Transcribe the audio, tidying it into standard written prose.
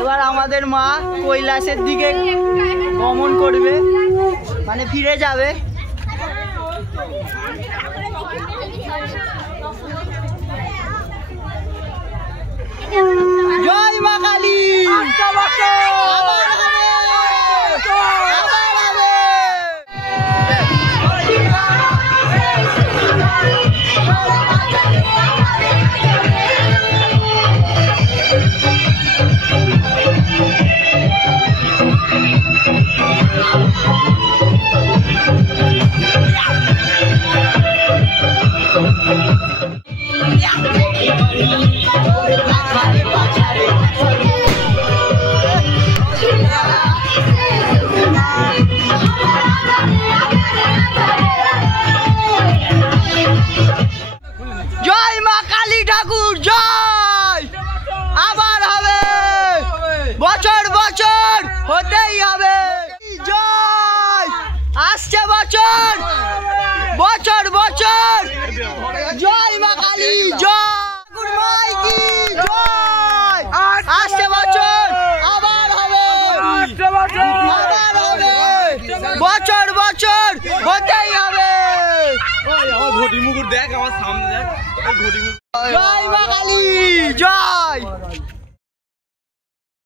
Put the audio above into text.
এবার আমাদের মা কৈলাসের দিকে গমন করবে, মানে ফিরে যাবে। জয় মা কালী। জয় মা কালী ঠাকুর জয়। আবার হবে, বছর বছর হতেই হবে। জয়, আসছে বছর, বছর বছর। জয় মা কালী জয়। মাই কি জয়। আসছে বছর আবার হবে, আবার হবে, বছর বছর হতেই হবে। ঘটি মুকুর দেখ, আমার সামনে দেখ। জয় মা কালী জয়।